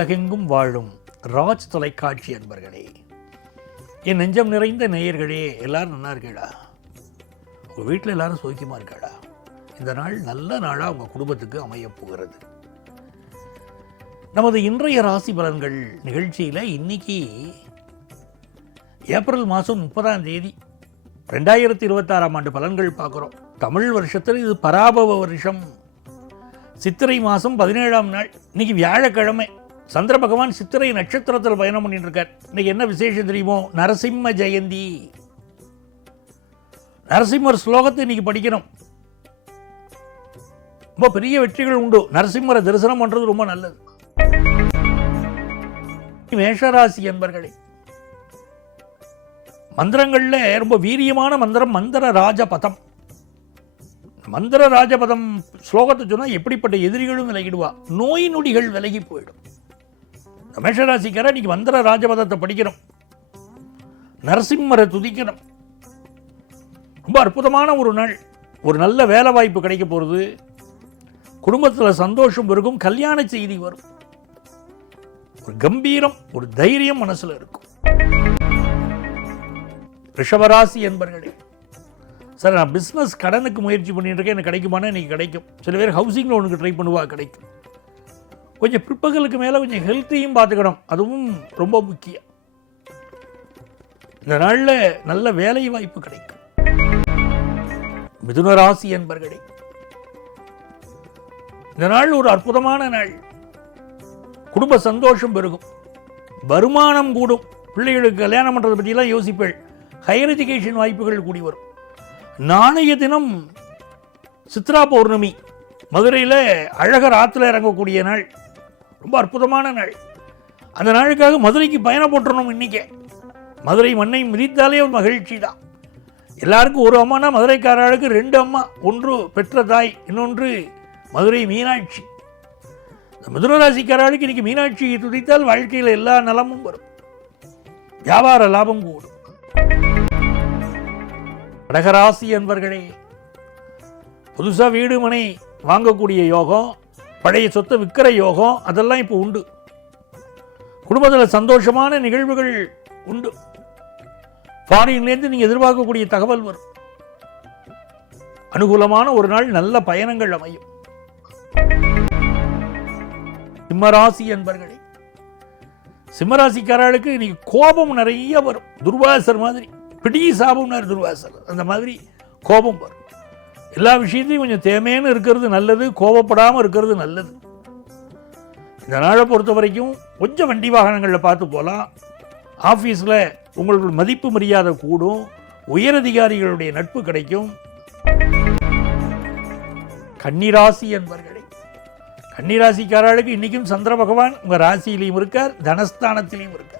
உலகெங்கும் வாழும் ராஜ் தொலைக்காட்சி அன்பர்களே, என் நெஞ்சம் நிறைந்த நேயர்களே, எல்லாரும் நல்லா இருக்கேடா? உங்கள் வீட்டில் எல்லாரும் சௌக்கியமாக இருக்காடா? இந்த நாள் நல்ல நாளாக உங்கள் குடும்பத்துக்கு அமையப் போகிறது. நமது இன்றைய ராசி பலன்கள் நிகழ்ச்சியில் இன்னைக்கு ஏப்ரல் மாதம் 30ஆம் தேதி 2026ஆம் ஆண்டு பலன்கள் பார்க்குறோம். தமிழ் வருஷத்தில் இது பராபவ வருஷம், சித்திரை மாதம் 17ஆம் நாள். இன்னைக்கு வியாழக்கிழமை. சந்திர பகவான் சித்திரை நட்சத்திரத்தில் பயணம் பண்ணிட்டு இருக்கார். இன்னைக்கு என்ன விசேஷம் தெரியுமோ? நரசிம்ம ஜெயந்தி. நரசிம்மர் ஸ்லோகத்தை இன்னைக்கு படிக்கணும். ரொம்ப பெரிய வெற்றிகள் உண்டு. நரசிம்மரை தரிசனம் பண்றது ரொம்ப நல்லது. மேஷராசி என்பர்களே, மந்திரங்கள்ல ரொம்ப வீரியமான மந்திரம் மந்திர ராஜபதம். மந்திர ராஜபதம் ஸ்லோகத்தை சொன்னால் எப்படிப்பட்ட எதிரிகளும் விலகிடுவா, நோய் நொடிகள் விலகி போயிடும். மேஷராசிக்கார இன்னைக்கு மந்திர ராஜபதத்தை படிக்கணும், நரசிம்மரை துதிக்கணும். ரொம்ப அற்புதமான ஒரு நாள். ஒரு நல்ல வேலை வாய்ப்பு கிடைக்க போகிறது. குடும்பத்தில் சந்தோஷம் இருக்கும். கல்யாண செய்தி வரும். ஒரு கம்பீரம், ஒரு தைரியம் மனசுல இருக்கும். ரிஷபராசி என்பர்களே, சார் நான் பிஸ்னஸ் கடனுக்கு முயற்சி பண்ணிட்டு இருக்கேன், எனக்கு கிடைக்குமானா இன்னைக்கு கிடைக்கும். சில பேர் ஹவுசிங் லோனுக்கு ட்ரை பண்ணுவா, கிடைக்கும். கொஞ்சம் பிற்பகலுக்கு மேலே கொஞ்சம் ஹெல்த்தையும் பார்த்துக்கணும், அதுவும் ரொம்ப முக்கியம். இந்த நாளில் நல்ல வேலை வாய்ப்பு கிடைக்கும். மிதுன ராசி என்பர்களே, இந்த நாள் ஒரு அற்புதமான நாள். குடும்ப சந்தோஷம் பெருகும், வருமானம் கூடும். பிள்ளைகளுக்கு கல்யாணம் பண்ணுறதை பற்றியெல்லாம் யோசிப்பேள். ஹையர் எஜுகேஷன் வாய்ப்புகள் கூடி வரும். நாளைய தினம் சித்ரா பௌர்ணமி. மதுரையில் அழகர் ஆற்றுல இறங்கக்கூடிய நாள். ரொம்ப அற்புதமான நாள். அந்த நாளுக்காக மதுரைக்கு பயணம் போட்டுறணும். இன்னைக்கே மதுரை மண்ணை மிதித்தாலே ஒரு மகிழ்ச்சி தான். எல்லாருக்கும் ஒரு அம்மானா மதுரைக்காரர்களுக்கு 2 அம்மா. ஒன்று பெற்ற தாய், இன்னொன்று மதுரை மீனாட்சி. இந்த மிதுனராசிக்காரர்களுக்கு இன்னைக்கு மீனாட்சியை துதித்தால் வாழ்க்கையில் எல்லா நலமும் வரும், வியாபார லாபம் கூடும். கடகராசி என்பர்களே, புதுசாக வீடு மனை வாங்கக்கூடிய யோகம், பழைய சொத்தை விற்கிற யோகம், அதெல்லாம் இப்போ உண்டு. குடும்பத்தில் சந்தோஷமான நிகழ்வுகள் உண்டு. ஃபாரின்லேருந்து நீங்கள் எதிர்பார்க்கக்கூடிய தகவல் வரும். அனுகூலமான ஒரு நாள், நல்ல பயணங்கள் அமையும். சிம்மராசி என்பர்களே, சிம்மராசிக்காரர்களுக்கு இன்னைக்கு கோபம் நிறைய வரும். துர்வாசர் மாதிரி பிடி சாபம்னார் துர்வாசர், அந்த மாதிரி கோபம் வரும். எல்லா விஷயத்தையும் கொஞ்சம் தேமையான இருக்கிறது நல்லது, கோபப்படாமல் இருக்கிறது நல்லது. இந்த நாளை பொறுத்த வரைக்கும் கொஞ்சம் வண்டி வாகனங்களில் பார்த்து போகலாம். ஆஃபீஸில் உங்களுக்கு மதிப்பு மரியாதை கூடும். உயரதிகாரிகளுடைய நட்பு கிடைக்கும். கன்னிராசி என்பர்களே, கன்னிராசிக்காரர்களுக்கு இன்றைக்கும் சந்திர பகவான் உங்கள் ராசியிலையும் இருக்கார், தனஸ்தானத்திலையும் இருக்கார்.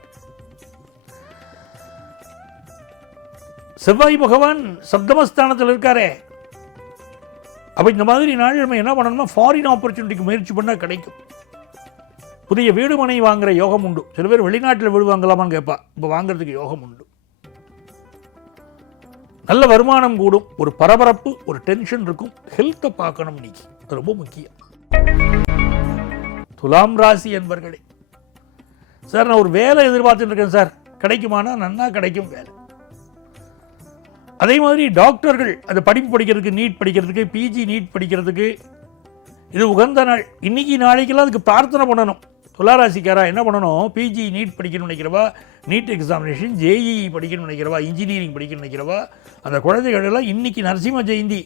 செவ்வாய் பகவான் சப்தமஸ்தானத்தில் இருக்காரே. அப்போ இந்த மாதிரி நாள் நம்ம என்ன பண்ணணும்னா, ஃபாரின் ஆப்பர்ச்சுனிட்டிக்கு முயற்சி பண்ணால் கிடைக்கும். புதிய வீடு மனை வாங்குகிற யோகம் உண்டு. சில பேர் வெளிநாட்டில் வீடு வாங்கலாமான்னு கேட்பா, இப்போ வாங்குறதுக்கு யோகம் உண்டு. நல்ல வருமானம் கூடும். ஒரு பரபரப்பு, ஒரு டென்ஷன் இருக்கும். ஹெல்த்தை பார்க்கணும் இன்னைக்கு, அது ரொம்ப முக்கியம். துலாம் ராசி என்பர்களே, சார் நான் ஒரு வேலை எதிர்பார்த்துட்டு இருக்கேன் சார், கிடைக்குமானா? நன்னா கிடைக்கும் வேலை. அதே மாதிரி டாக்டர்கள் அந்த படிப்பு படிக்கிறதுக்கு, நீட் படிக்கிறதுக்கு, பிஜி நீட் படிக்கிறதுக்கு இது உகந்த நாள். இன்னைக்கு நாளைக்கெல்லாம் அதுக்கு பிரார்த்தனை பண்ணணும். துளாராசிக்காரா என்ன பண்ணணும்? பிஜி நீட் படிக்கணும்னு நினைக்கிறவா, நீட் எக்ஸாமினேஷன், ஜேஇஇ படிக்கணும்னு நினைக்கிறவா, இன்ஜினியரிங் படிக்கணும்னு நினைக்கிறவா, அந்த குழந்தைகள் எல்லாம் இன்னைக்கு நரசிம்ம ஜெயந்தி,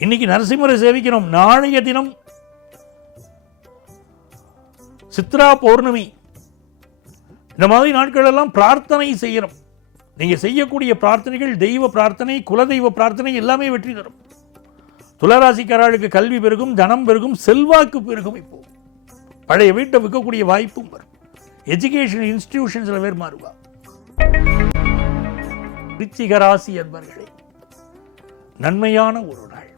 இன்னைக்கு நரசிம்மரை சேவிக்கணும். நாளைய தினம் சித்ரா பௌர்ணமி. இந்த மாதிரி நாட்கள் எல்லாம் பிரார்த்தனை செய்யணும். நீங்க செய்யக்கூடிய பிரார்த்தனைகள் தெய்வ பிரார்த்தனை, குலதெய்வ பிரார்த்தனை எல்லாமே வெற்றி தரும். துளாராசிக்காரர்களுக்கு கல்வி பெருகும், தனம் பெருகும், செல்வாக்கு பெருகும். இப்போ பழைய வீட்டை விற்கக்கூடிய வாய்ப்பும் வரும். எஜுகேஷன் இன்ஸ்டிடியூஷன்ஸ்ல பேர் மாறுவா. விருச்சிக ராசி என்பர்களே, நன்மையான ஒரு நாள்.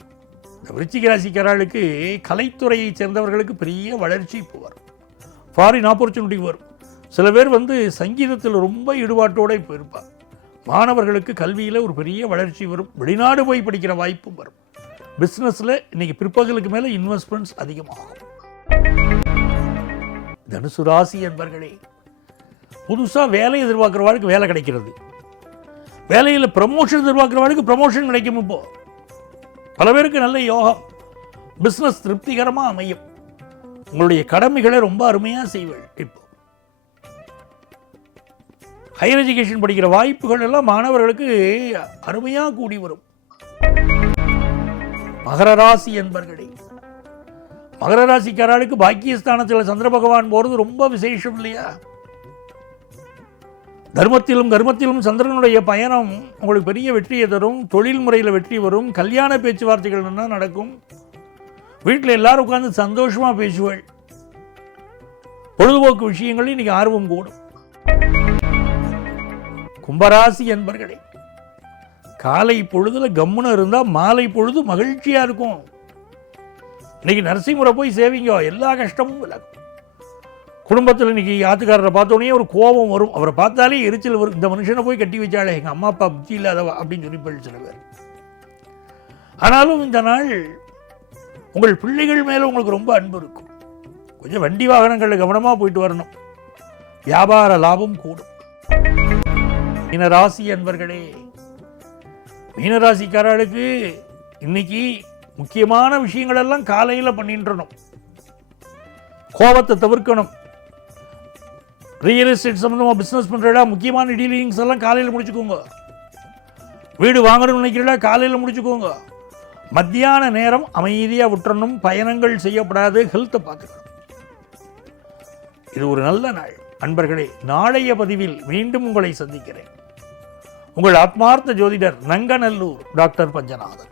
இந்த விருச்சிக ராசிக்காரர்களுக்கு கலைத்துறையை சேர்ந்தவர்களுக்கு பெரிய வளர்ச்சி இப்போ வரும். ஃபாரின் ஆப்பர்ச்சுனிட்டி வரும். சில பேர் சங்கீதத்தில் ரொம்ப ஈடுபாட்டோடு இப்போ இருப்பார். மாணவர்களுக்கு கல்வியில் ஒரு பெரிய வளர்ச்சி வரும். வெளிநாடு போய் படிக்கிற வாய்ப்பும் வரும். பிஸ்னஸில் இன்றைக்கி பிற்பகலுக்கு மேலே இன்வெஸ்ட்மெண்ட்ஸ் அதிகமாகும். தனுசு ராசி என்பர்களே, புதுசாக வேலை எதிர்பார்க்குறவாளுக்கு வேலை கிடைக்கிறது, வேலையில் ப்ரமோஷன் எதிர்பார்க்குறவாளுக்கு ப்ரமோஷன் கிடைக்கும். இப்போ பல பேருக்கு நல்ல யோகம், பிஸ்னஸ் திருப்திகரமாக அமையும். உங்களுடைய கடமைகளை ரொம்ப அருமையாக செய்வீர்கள். இப்போ ஹையர் எஜுகேஷன் படிக்கிற வாய்ப்புகள் எல்லாம் மாணவர்களுக்கு அருமையாக கூடி வரும். மகர ராசி என்பர்களே, மகர ராசிக்காரர்களுக்கு பாக்கியஸ்தானத்தில் சந்திர பகவான் போகிறது ரொம்ப விசேஷம் இல்லையா? தர்மத்திலும் கர்மத்திலும் சந்திரனுடைய பயணம் உங்களுக்கு பெரிய வெற்றியை தரும். தொழில் முறையில் வெற்றி வரும். கல்யாண பேச்சுவார்த்தைகள் என்ன நடக்கும். வீட்டில் எல்லாரும் உட்கார்ந்து சந்தோஷமாக பேசுவாள். பொழுதுபோக்கு விஷயங்களில் இன்னைக்கு ஆர்வம் கூடும். கும்பராசி என்பர்களே, காலை பொழுதுல கம்முன்னு இருந்தால் மாலை பொழுது மகிழ்ச்சியாக இருக்கும். இன்னைக்கு நரசிம்மரை போய் சேவிங்க, எல்லா கஷ்டமும் விலகும். குடும்பத்தில் இன்னைக்கு ஆத்துக்காரரை பார்த்தோன்னே ஒரு கோபம் வரும், அவரை பார்த்தாலே எரிச்சல் வரும். இந்த மனுஷனை போய் கட்டி வச்சாலே எங்கள் அம்மா அப்பா புத்தி இல்லாதவா அப்படின்னு சொல்லி சில பேர். ஆனாலும் இந்த நாள் உங்கள் பிள்ளைகள் மேலே உங்களுக்கு ரொம்ப அன்பு இருக்கும். கொஞ்சம் வண்டி வாகனங்களில் கவனமாக போயிட்டு வரணும். வியாபார லாபம் கூடும். மீனராசி என்பர்களே, மீனராசிக்காரர்களுக்கு இன்னைக்கு முக்கியமான விஷயங்கள் எல்லாம் காலையில் பண்ணிட்டுறணும். கோபத்தை தவிர்க்கணும். ரியல் எஸ்டேட் சம்மந்தமாக பிஸ்னஸ் பண்ணுறா முக்கியமான டீலிங்ஸ் எல்லாம் காலையில் முடிச்சுக்கோங்க. வீடு வாங்கணும்னு நினைக்கிறா காலையில் முடிச்சுக்கோங்க. மத்தியான நேரம் அமைதியாக விட்டுறணும். பயணங்கள் செய்யப்படாது. ஹெல்த்தை பார்த்துக்கணும். இது ஒரு நல்ல நாள். அன்பர்களே, நாளைய பதிவில் மீண்டும் உங்களை சந்திக்கிறேன். உங்கள் ஆத்மார்த்த ஜோதிடர் நங்கநல்லூர் டாக்டர் பஞ்சநாதன்.